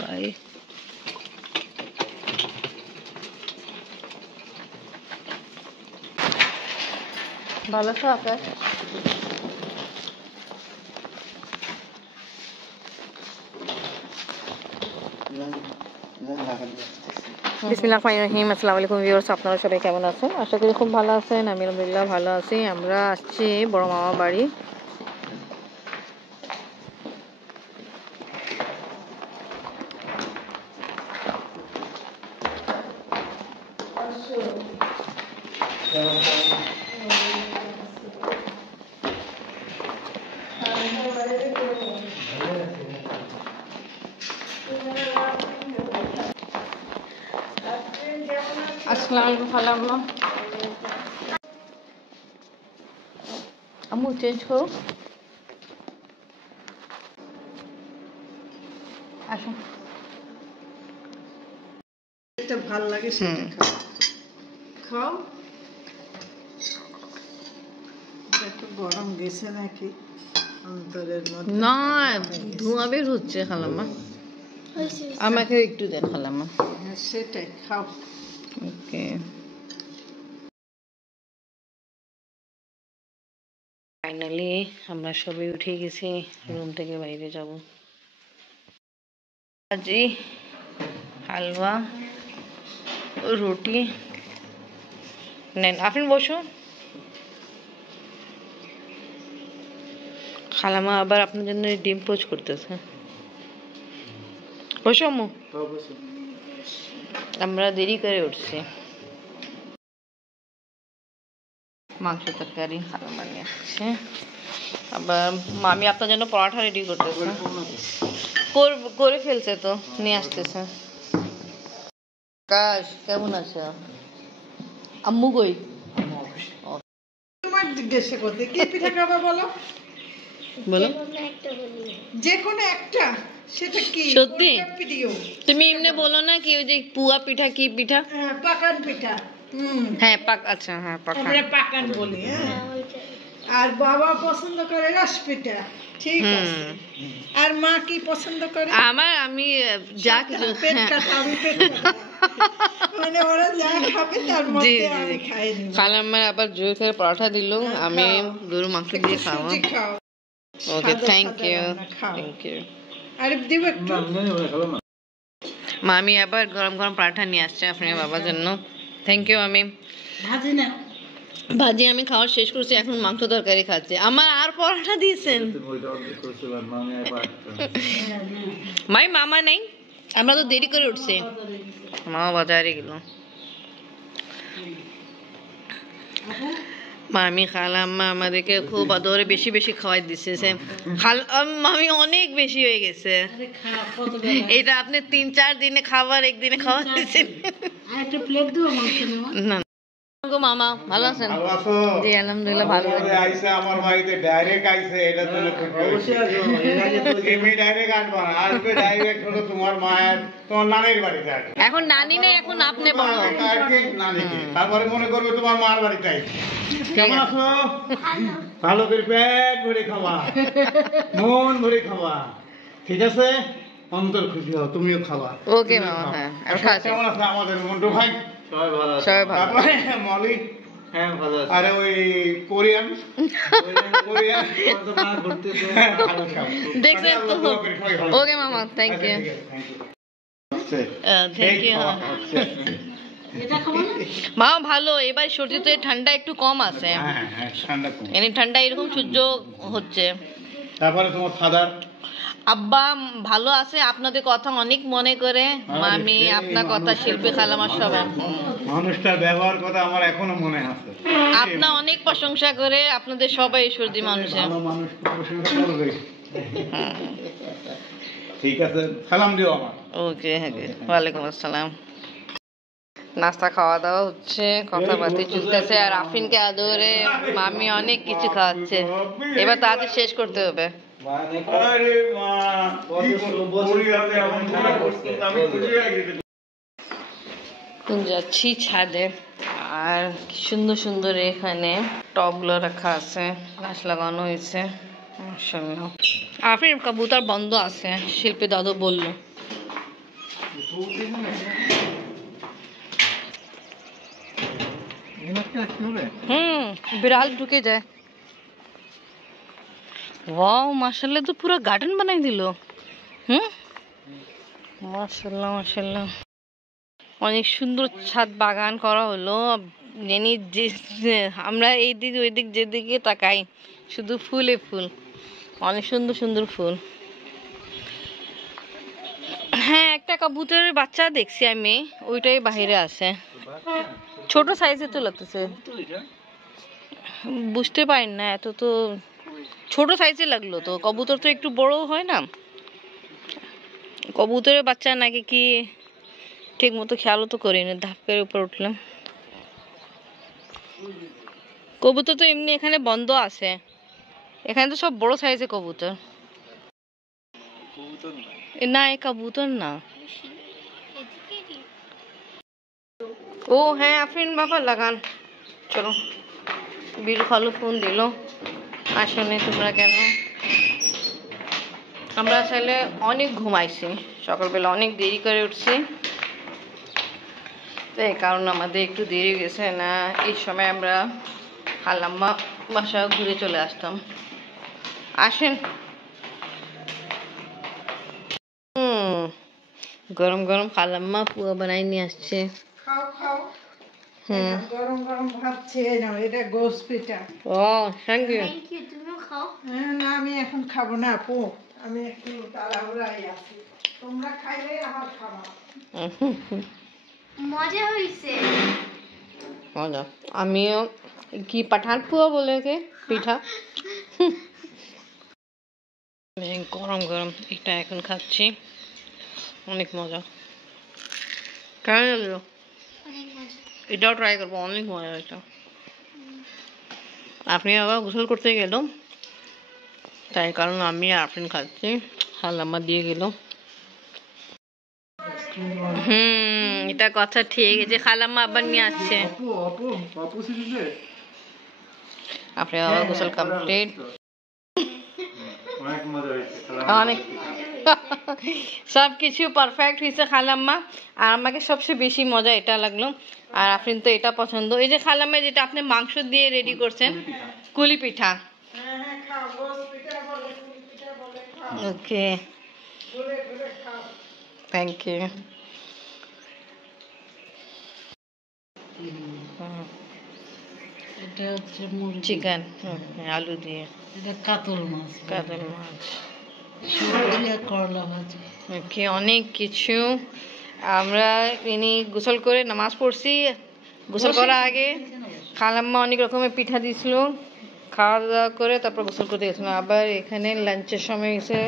ভাই ভালো আছো আকাশ? বিসমিল্লাহির রহমানির রহিম। আসসালামু আলাইকুম ভিউয়ার্স, আপনারা সবাই কেমন আছেন? আশা করি খুব ভালো আছেন। আমি আলহামদুলিল্লাহ ভালো আছি। আমরা আসছি বড় মামা বাড়ি। আসসালামু আলাইকুম খালাম্মা। আম্মু চেঞ্জ করো, আসুন। এটা ভালো লাগে সেটা খাও। একটু গরম গেছে নাকি অন্তরের মধ্যে? না, ধোঁয়া বের হচ্ছে খালাম্মা। আমাকে একটু দেন খালাম্মা। হ্যাঁ সেটাই খাও। ওকে, ফাইনালি আমরা সবাই উঠে গেছি, রুম থেকে বাইরে যাব। ভাজি, হালুয়া, রুটি নেন। আপনি বসুন। খালামা আবার আপনার জন্য ডিম পোচ করতেছে। বসো আম্মু। আমরা দেরি করে উঠছি। মাংস তরকারি খালামা নিয়ে আসছে। আবার মামি আপনার জন্য পরোটা রেডি করতেছে। করে ফেলছে তো, নিয়ে আসতেছে। কাশ কেমন আছে? আম্মু কই? তোমার জিজ্ঞাসা করতে কি পিঠা খাবা বলো? বলো, যে কোনো একটা। সেটা কি সত্যি? প্রিয় তুমি এমনি বলো না কি ওই যে পুয়া পিঠা, কি পিঠা? পাকান পিঠা। হ্যাঁ আচ্ছা, হ্যাঁ পাকা। আমরা পাকান বলি। আর বাবা পছন্দ করে রস পিঠা। ঠিক আছে। আর মা কি পছন্দ করে? আমি যা কিছু পেট কাটা, আমি পেট কাটা। মানে ওরা যা খাবে তার মধ্যে আমি খাই নিব। খালাম্মা আবার জোর করে পরোটা দিল, আমি গরু মাংস দিয়ে খাওয়া। ওকে, থ্যাংক ইউ। আরে দিব একটু। মামি আবার গরম গরম পরোটা নিয়ে আসছে আপনার বাবার জন্য। থ্যাংক ইউ মামি। ভাজি না? ভাজি আমি খাওয়া শেষ করছি, এখন মাংস তরকারি খাচ্ছি। আমার আর পরোটা দিয়েছেন? মাই মামা নেই, আমরা তো দেরি করে উঠছি। মামা বাজারে গেল। মামি খালাম্মা আমাদেরকে খুব আদরে বেশি বেশি খাওয়াই দিচ্ছে। মামি অনেক বেশি হয়ে গেছে। এটা আপনি 3-4 দিনে খাবার একদিনে খাওয়া দিচ্ছেন। না মামা ভালো আছেন? জি আলহামদুলিল্লাহ ভালো আছি। আমার বাড়িতে ডাইরেক্ট আইছে, এটা তো ডাইরেক্ট আসবা না, আসবে ডাইরেক্ট হলো তোমার মায়ের, তোমার নানির বাড়িতে আসবে। এখন নানি নেই, এখন আপনি বড়। তারপরে মনে করবে তোমার মার বাড়িতে আইছে। কেমন আছো? ভালো করে পেট ভরে খাওয়া, মন ভরে খাওয়া, ঠিক আছে? অন্তর খুশি হও, তুমিও খাওয়া। ওকে মামা। হ্যাঁ কেমন আছে আমাদের মন্টু ভাই? সবাই ভালো। তারপরে মলি, হ্যাঁ ভালো আছে। আরে ওই কোরিয়ান দেখছেন তো? ওকে মামা, থ্যাংক ইউ। থ্যাংক ইউ মামা। ভালো, এবার সর্দিতে ঠান্ডা একটু কম আছে। এনে ঠান্ডা এরকম সহ্য হচ্ছে। তারপরে তোমার ফাদার আব্বা ভালো আছে, আপনাদের কথা অনেক মনে করে। মামি আপনার কথা, শিল্পী খালামার সবাই মানুষটার ব্যবহার কথা আমার এখনো মনে আছে। আপনার অনেক প্রশংসা করে, আপনাদের সবাই সর্দি মানুষের। মানুষ প্রশংসা করবে। ঠিক আছে, সালাম দিও আমার। ওকে, হ্যাঁ, ওয়ালাইকুম আসসালাম। নাস্তা খাওয়া দাওয়া হচ্ছে, কথাবার্তা চলতেছে, আর আফরিনকে আদরে মামি অনেক কিছু খাওয়াচ্ছে। এবার তাড়াতাড়ি শেষ করতে হবে। যাচ্ছি ছাদে, আর কি সুন্দর সুন্দর এখানে টবগুলো রাখা আছে, গাছ লাগানো হয়েছে। মাশাআল্লাহ। আফরিন কবুতর বন্ধ আছে, শিল্পী দাদু বললো। বিড়াল ঢুকে যায়। ওয়াও মাশাআল্লাহ, তো পুরো গার্ডেন বানাই দিল। মাশাআল্লাহ মাশাআল্লাহ, অনেক সুন্দর ছাদ বাগান করা হলো। জানি যে আমরা এই দিক ওই দিক যেদিকে তাকাই শুধু ফুলে ফুল, অনেক সুন্দর সুন্দর ফুল। হ্যাঁ, একটা কবুতরের বাচ্চা দেখছি আমি, ওইটাই বাহিরে আছে। ছোট সাইজে তো লাগতেছে, বুঝতে পারি না, এত তো ছোট সাইজে লাগলো। তো কবুতর তো একটু বড় হয় না, কবুতরের বাচ্চা নাকি কি ঠিক মতো খেয়ালও তো করিনি। ধাপের উপর উঠলাম, কবুতর তো এমনি এখানে বন্ধ আছে, এখানে তো সব বড় সাইজের কবুতর। না, এ কবুতর না। ও হ্যাঁ, আফরিন বাবা লাগান, চলো। বীর খালু ফোন দিল, আসলে তোমরা কেন? আমরা আসলে অনেক ঘুমাইছি, সকালবেলা অনেক দেরি করে উঠছি, তো এই কারণে আমাদের একটু দেরি গেছে। না এই সময় আমরা খালাম্মা বাসা ঘুরে চলে আসতাম। আসেন। গরম গরম খালাম্মা পুয়া বানাই নিয়ে আসছে। খাও খাও। গরম গরম ভাত খেয়ে নাও, এটা গোস পিঠা। ও থ্যাংক ইউ। না আমি এখন খাবো না আপু, আমি একটু তাড়াহুড়াই আছি, তোমরা খাইলে আমার খাওয়া। মজা হয়েছে। মজা। আমিও কি পাঠান পুয়া বলে কে পিঠা। গরম গরম এটা এখন খাচ্ছি, অনেক মজা। কেমন লাগলো? এটাও ট্রাই করবো, অনেক মজা হয়েছে। আপনি আবার গোসল করতে গেল, তাই কারণ আমি আফরিন খাচ্ছি, খালাম্মা দিয়ে গেল। এটা কথা ঠিক, যে খালাম্মা আবার নিয়ে আসছে। আপনি আবার গোসল কমপ্লিট, অনেক সবকিছু পারফেক্ট হয়েছে খালাম্মা। আর আমাকে সবচেয়ে বেশি মজা এটা লাগলো, আর আফরিন তো এটা পছন্দ। এই যে খালাম্মা যেটা আপনি মাংস দিয়ে রেডি করছেন, কুলি পিঠা। ওকে, থ্যাংক ইউ। এটা হচ্ছে চিকেন আলু দিয়ে, এটা কাতল মাছ, কাতল মাছ, সবজি আর করলা ভাজি। ওকে, অনেক কিছু। আমরা ইনি গোসল করে নামাজ পড়ছি, গোসল করার আগে খালাম্মা অনেক রকমের পিঠা দিয়েছিল, খাওয়া দাওয়া করে তারপর গোসল করতে গেছিলাম। আবার এখানে লাঞ্চের সময় এসে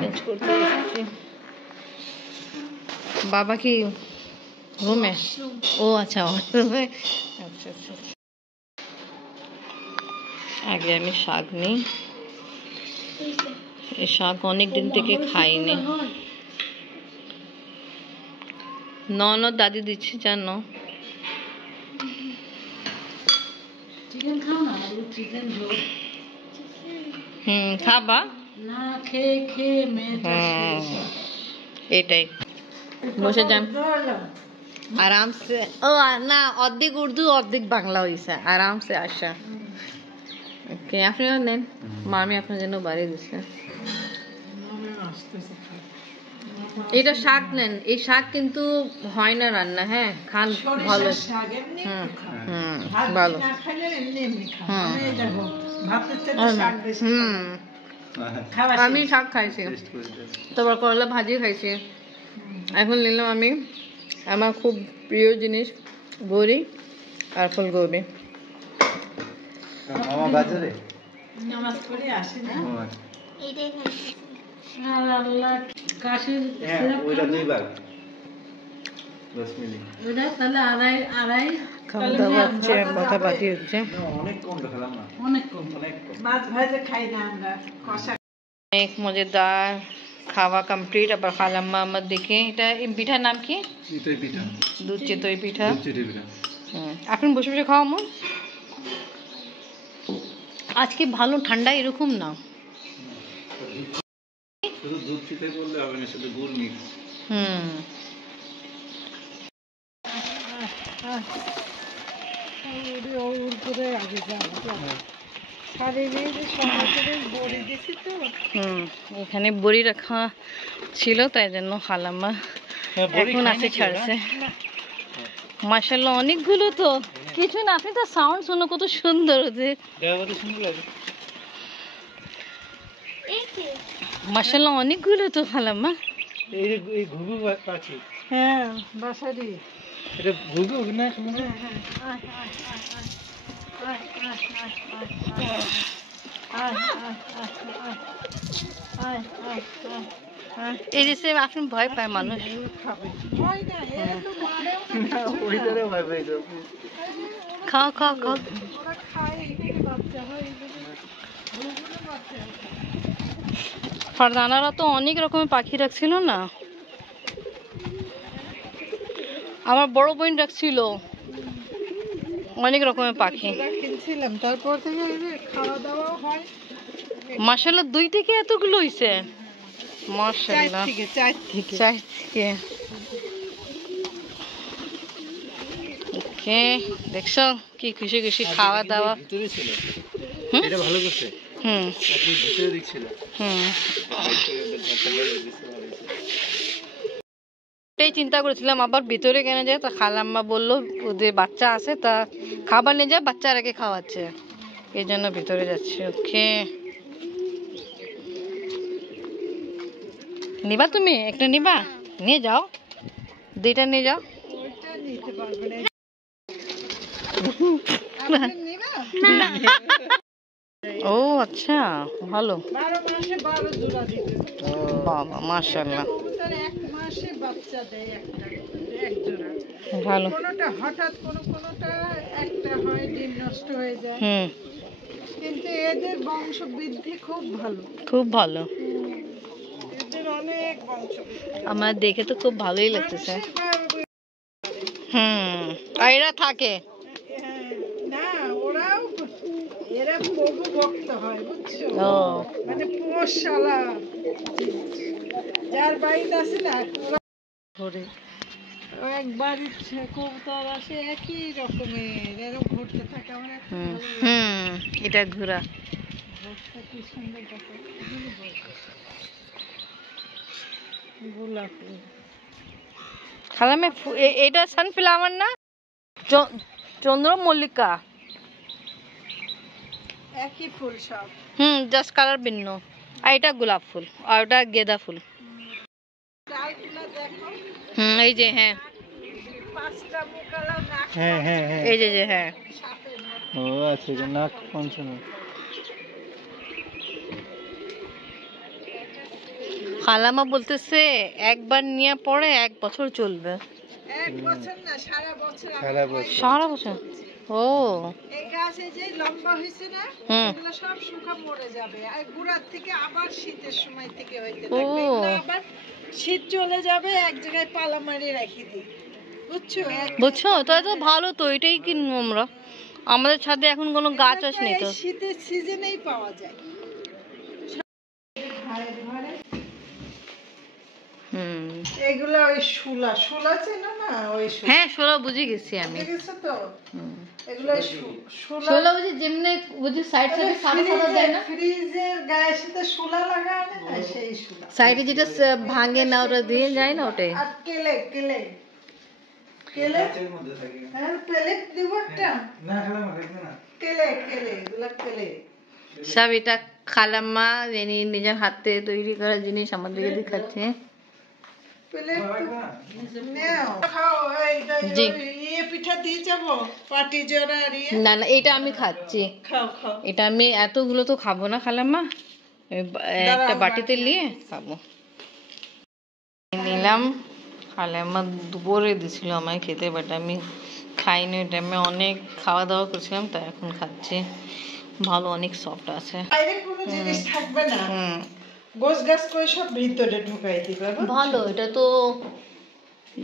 লাঞ্চ করতে এসেছি। বাবা কি রুমে? ও আচ্ছা, রুমে। আচ্ছা আচ্ছা, আগে আমি শাক নিই, এই শাক অনেক দিন থেকে খাইনি। ননদ দাদি দিচ্ছি, জানো। চিকেন খাও না, আলু চিকেন ঝোল। খাবা না খেয়ে খেয়ে মেয়েটা এটাই। বসে যান আরাম সে। ও না, অর্ধেক উর্দু অর্ধেক বাংলা হয়েছে, আরাম সে আসা। ওকে, আপনিও নেন, মামি আপনার জন্য বাড়িয়ে দিচ্ছে। এটা শাক নেন, এই শাক কিন্তু হয় না রান্না। হ্যাঁ খান, ভালো। ভালো। আমি শাক খাইছি, তারপর করলা ভাজি খাইছি, এখন নিলাম আমি আমার খুব প্রিয় জিনিস বড়ি আর ফুলকপি। নামাজ পড়ে আসি না, এইটাই খাইছি। আর আল্লাহ কাশির সিরাপ ওটা তাহলে আড়াই খাওয়া দাওয়া হচ্ছে, কথাবার্তি হচ্ছে। অনেক কম, মাছ ভাজা খাই না আমরা, কষা। অনেক মজাদার খাওয়া কমপ্লিট। আবার খালাম্মা আমার দেখে, এটা এই পিঠার নাম কি? দুধ চিতই পিঠা। এখন বসে বসে খাওয়া মন। আজকে ভালো ঠান্ডা এরকম না, শুধু দুধ চিতই বললে হবে না, শুধু গুড় মিক্স। হুম এখানে বড়ি রাখা ছিল, তাই জন্য খালাম্মা এখন আসে ছাড়ছে। মাশাআল্লাহ অনেকগুলো তো, কিছু না, আপনি তো সাউন্ড শুনো কত সুন্দর হচ্ছে। মাশাআল্লাহ অনেকগুলো তো খালাম্মা। এই ঘুঘু পাখি, হ্যাঁ বাসারি। এটা ঘুঘু না? এই যে সে আপনি ভয় পায় মানুষ। খাও খাও খাও। ফারদানারা তো অনেক রকমের পাখি রাখছিল না, আমার বড় বোন রাখছিল অনেক রকমের পাখি। কিনছিলাম, তারপর থেকে খাওয়া দাওয়া হয়। মাশাআল্লাহ 2 থেকে এতগুলো হইছে। মাশাআল্লাহ চার থেকে ওকে, দেখছো কি খুশি খুশি খাওয়া দাওয়া। ভিতরে ছিল, হুম? এটা ভালো করছে। হুম আপনি ভিতরে দেখছিল। হুম এটাই চিন্তা করেছিলাম আবার ভিতরে কেন যায়, তা খালাম্মা বললো ওদের বাচ্চা আছে, তা খাবার নিয়ে যায়, বাচ্চারাকে খাওয়াচ্ছে, এই জন্য ভিতরে যাচ্ছে। ওকে, নিবা তুমি একটা? নিবা, নিয়ে যাও, 2টা নিয়ে যাও। ওইটা নিতে পারবে না। ও আচ্ছা, ভালো। 12 মাসে 12 জোড়া দিবে। বাবা মাশাআল্লাহ, কবুতর 1 মাসে বাচ্চা দেয় এক জোড়া। ভালো। কোনোটা হঠাৎ, কোনোটা একটা হয়, ডিম নষ্ট হয়ে যায়। হুম, কিন্তু এদের বংশ বৃদ্ধি খুব ভালো। খুব ভালো। এদের অনেক বংশ বৃদ্ধি। আমার দেখে তো খুব ভালোই লাগতেছে। হুম, আর এরা থাকে? না, এরা প্রভু ভক্ত হয়, বুঝছো? ও মানে পোষশালা, যার বাড়িতে আছে না, ঘরে একবার ইচ্ছে কবুতর আসে একই রকমের, এরকম ঘুরতে থাকে। আমার এত হুম ভালো লাগে। হুম, এটা ঘোরা। ঘরটা কি সুন্দর দেখো, গোলাপ ফুল। খালামে এটা সানফ্লাওয়ার না, চন্দ্রমল্লিকা? একই ফুল সব। হুম, জাস্ট কালার ভিন্ন। আর এটা গোলাপ ফুল, আর ওটা গেঁদা ফুল। ডালগুলো দেখো, হুম, এই যে, হ্যাঁ 5টা মুকালা নাক, হ্যাঁ হ্যাঁ হ্যাঁ, এই যে হ্যাঁ। সাপের মতো। ও আচ্ছা, এটা নাক পঞ্চমী। খালামা বলতেছে একবার নিয়ে পরে 1 বছর চলবে। 1 বছর না, সারা বছর। সারা বছর। সারা বছর? ও এই গাছে যে লম্বা হয়েছে না, হুম। এগুলো সব শুকা মরে যাবে, আর গোড়ার থেকে আবার শীতের সময় থেকে হইতে ও। থাকবে। এগুলো আবার শীত চলে যাবে, এক জায়গায় পালা মারি রাখি দিই, বুঝছো? বুঝছো, তাই তো ভালো, তো এটাই কিনবো আমরা। আমাদের ছাদে এখন কোনো গাছ আস নেই তো। এই শীতের সিজনেই পাওয়া যায়। হুম, এগুলো ওই শুলা চেনো না? ওই হ্যাঁ 16 বুঝে গেছি আমি। দেখেছো তো? এগুলো শুলা। 16 বুঝি যেমনি বুঝি সাইড সাইডে সাদা সাদা দেয় না, ফ্রিজের গায়ের সাথে শুলা লাগানো না, সেই শুলা। সাইডে যেটা ভাঙে না ওটা দিয়ে যায় না, ওটাই। আর কেলে হ্যাঁ, পেলেট দিব একটা। না খেলা মাখাইছে না। কেলে এগুলা কেলে। সব এটা খালাম্মা যিনি নিজের হাতে তৈরি করা জিনিস আমাদেরকে দেখাচ্ছে। পেলেট নাও, খাও। জি। ইয়ে পিঠা দিয়ে যাবো, পাটি জোড়া আর ইয়ে। না না, এটা আমি খাচ্ছি। খাও। এটা আমি এতগুলো তো খাবো না খালাম্মা, একটা বাটিতে নিয়ে খাবো। নিলাম, খালাম্মা দুপুরে দিছিল আমায় খেতে, বাট আমি খাইনি। ওই টাইমে অনেক খাওয়া দাওয়া করছিলাম, তাই এখন খাচ্ছি। ভালো, অনেক সফট আছে। বাইরে কোনো জিনিস থাকবে না, হুম, গোছ গাছ করে সব ভিতরে ঢুকাই দিবে। ভালো, এটা তো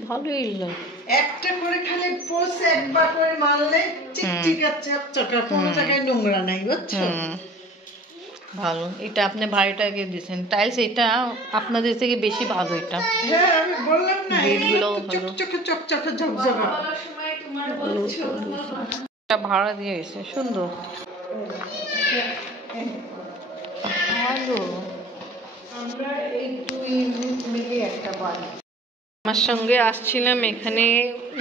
ভালোই লাগে। একটা করে খালি পোষ একবার করে মারলে চিকচিকা চকচকা, কোনো জায়গায় নোংরা নাই, বুঝছো? হুম, ভালো, এটা আপনি ভারীটাকে দিয়েছেন টাইলস, এটা আপনাদের থেকে বেশি ভালো। এটা হ্যাঁ আমি বললাম না বিটগুলো এগুলো ভালো, চকচকে চকচকে ঝকঝকে। এটা ভাড়া দিয়ে গেছে, সুন্দর ভালো। আমরা এই 2 ইউনিট মিলে একটা বাড়ি। আমার সঙ্গে আসছিলাম এখানে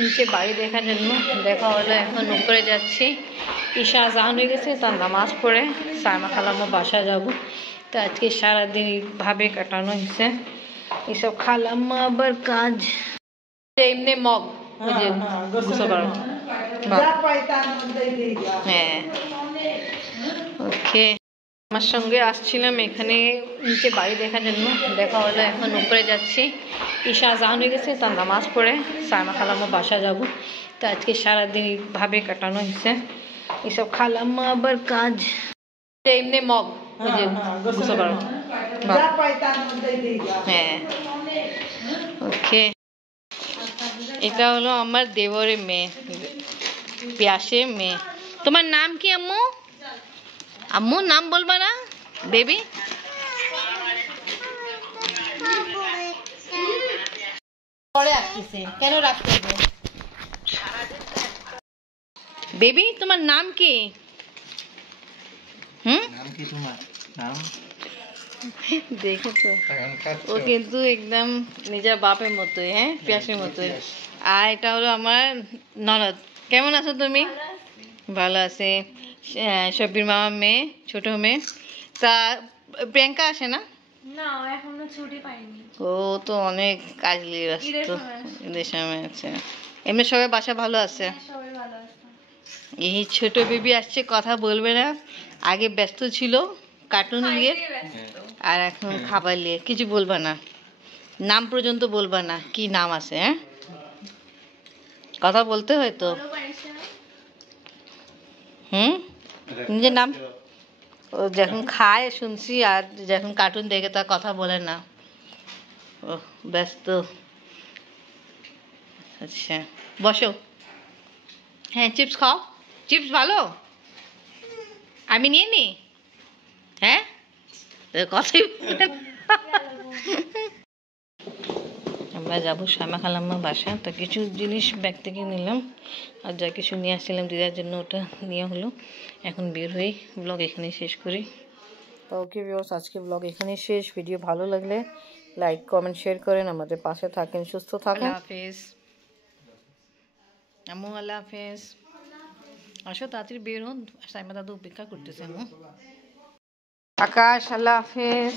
নিচে বাড়ি দেখার জন্য, দেখা হলো এখন উপরে যাচ্ছি। ঈশা আজান হয়ে গেছে, তার নামাজ পড়ে সাইমা খালাম্মা বাসা যাব। তো আজকে সারাদিন এইভাবে কাটানো হয়েছে। এসব খালাম্মা আবার কাজ এমনি মগ ওই যে গোসল করার। যা পাই তার মধ্যেই দিয়ে দাও। হ্যাঁ ওকে। আমার সঙ্গে আসছিলাম এখানে নিচে বাড়ি দেখার জন্য, দেখা হলো এখন উপরে যাচ্ছি। ঈশা আজান হয়ে গেছে, তার নামাজ পড়ে সাইমা খালাম্মা বাসা যাব। তো আজকে সারাদিন এইভাবে কাটানো হয়েছে। এসব খালাম্মা আবার কাজ এমনি মগ ওই যে গোসল করার। যা পাই তার মধ্যেই দিয়ে দাও। হ্যাঁ ওকে। এটা হলো আমার দেবরের মেয়ে, পিয়াসের মেয়ে। তোমার নাম কি আম্মু? আম্মু নাম বলবা না বেবি? পরে আসতেছে, কেন রাখতে হবে? বেবি তোমার নাম কি? নাম কি তোমার? নাম দেখেছো, ও কিন্তু একদম নিজের বাপের মতোই, হ্যাঁ পিয়াসের মতোই। আর এটা হলো আমার ননদ। কেমন আছো তুমি? ভালো আছে। শব্বির মামার মেয়ে, ছোট মেয়ে। তা প্রিয়াঙ্কা আসে না? না এখনো ছুটি পাইনি। ও তো অনেক কাজ নিয়ে ব্যস্ত, ঈদের সময় আছে। এমনি সবাই বাসা ভালো আছে? সবাই ভালো আছে। এই ছোট বেবি আসছে, কথা বলবে না। আগে ব্যস্ত ছিল কার্টুন নিয়ে, আর এখন খাবার নিয়ে। কিছু বলবা না, নাম পর্যন্ত বলবা না, কি নাম আছে। হ্যাঁ কথা বলতে হয় তো। নিজের নাম ও যখন খায় শুনছি, আর যখন কার্টুন দেখে তার কথা বলে না। ও ব্যস্ত। আচ্ছা বসো। হ্যাঁ চিপস খাও, চিপস ভালো, আমি নিয়ে নি। হ্যাঁ কথাই আমরা যাবো সাইমা খালাম্মার বাসা। তো কিছু জিনিস ব্যাগ থেকে নিলাম, আর যা কিছু নিয়ে আসছিলাম দিদার জন্য ওটা নিয়ে হলো। এখন বের হই, ব্লগ এখানেই শেষ করি। তো ওকে ভিউয়ার্স, আজকে ব্লগ এখানেই শেষ। ভিডিও ভালো লাগলে লাইক কমেন্ট শেয়ার করেন, আমাদের পাশে থাকেন, সুস্থ থাকেন। আল্লাহ হাফেজ আম্মু, আল্লাহ হাফেজ। আসো তাড়াতাড়ি বের হন, সাইমা দাদু অপেক্ষা করতেছে। আম্মু আকাশ, আল্লাহ হাফেজ।